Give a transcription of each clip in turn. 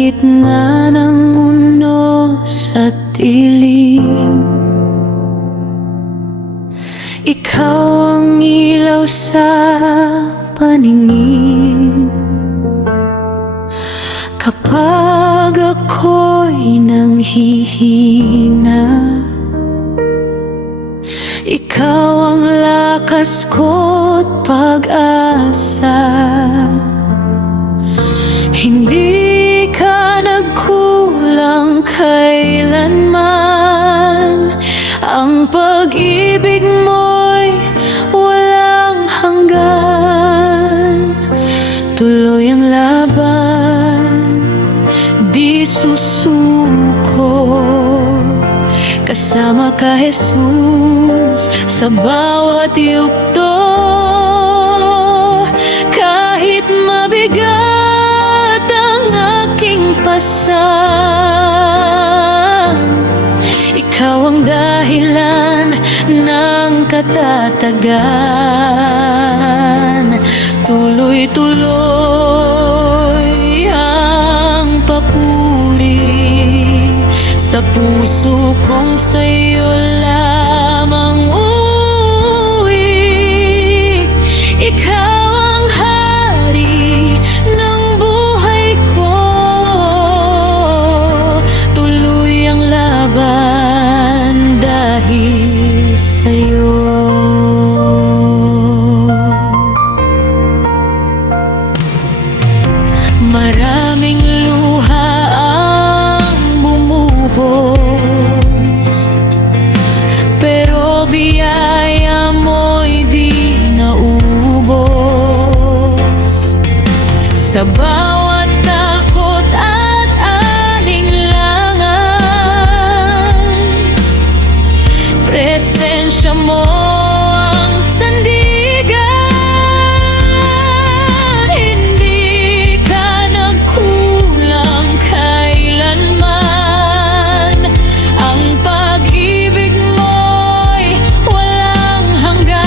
gitna ng unos at dilim, ikaw ang ilaw sa paningin. Kapag ako'y nanghihina, ikaw ang lakas ko't pag-asa. Hindi ka nagkulang kailanman, ang pag-ibig mo'y walang hanggan. Tuloy ang laban, di susuko, kasama ka Jesus sa bawat yugto. Kahit mabigat ang aking pasan, ikaw ang dahilan ng katatagan. Tuloy-tuloy ang papuri sa puso kong sa'yo lamang uuwi. Ikaw ang hari ng buhay ko, tuloy ang laban dahil sa'yo. Maraming luha ang bumuhos, pero biyaya mo'y di naubos. Sa bawat takot at alinlangan, presensya mo ang sandigan. Hindi ka nagkulang kailanman, ang pag-ibig mo'y walang hanggan.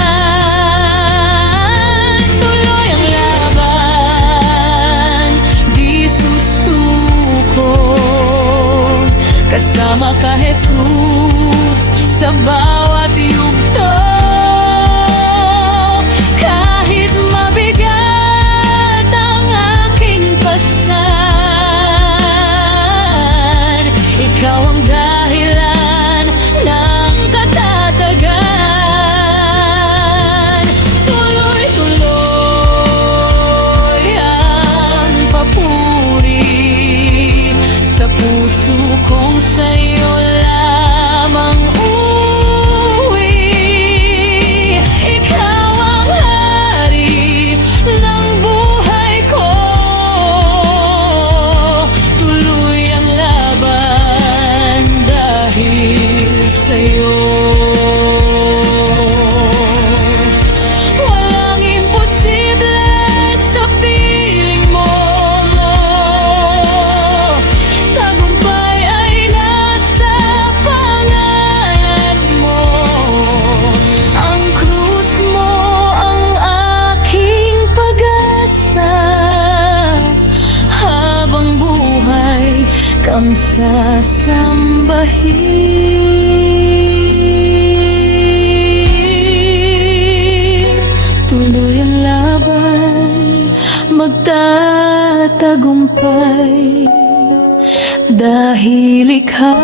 Tuloy ang laban, di susuko, kasama ka Jesus sa bawat yugto. Kahit mabigat ang aking pasan, ikaw ang dahilan ng katatagan. Tuloy-tuloy ang papuri sa puso kong sa'yo lamang uuwi. Ikaw ang hari ng buhay ko, tuloy ang laban dahil sa'yo. Walang imposible sa piling mo, tagumpay ay nasa pangalan mo. Ang krus mo ang aking pag-asa, habang buhay kang sasambahin. Tuloy ang laban, magtatagumpay, dahil ikaw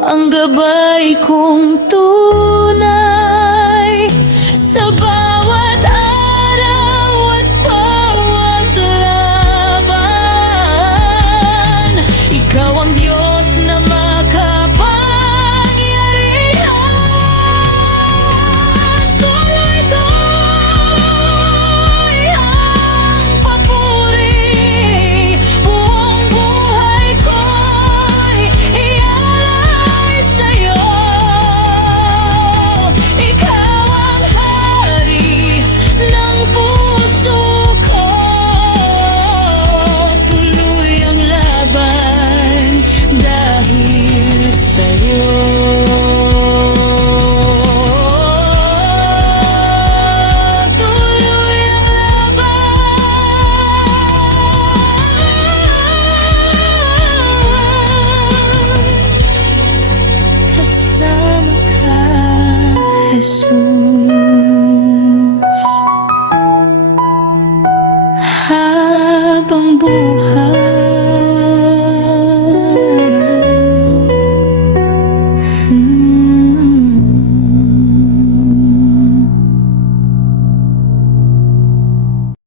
ang gabay kong tunay. Sa bawat araw at bawat laban, ikaw ang Diyos na makapangyarihan. Tuloy-tuloy ang papuri, buong buhay ko'y ialay sa'yo. Ikaw ang hari Jesus. Habang buhay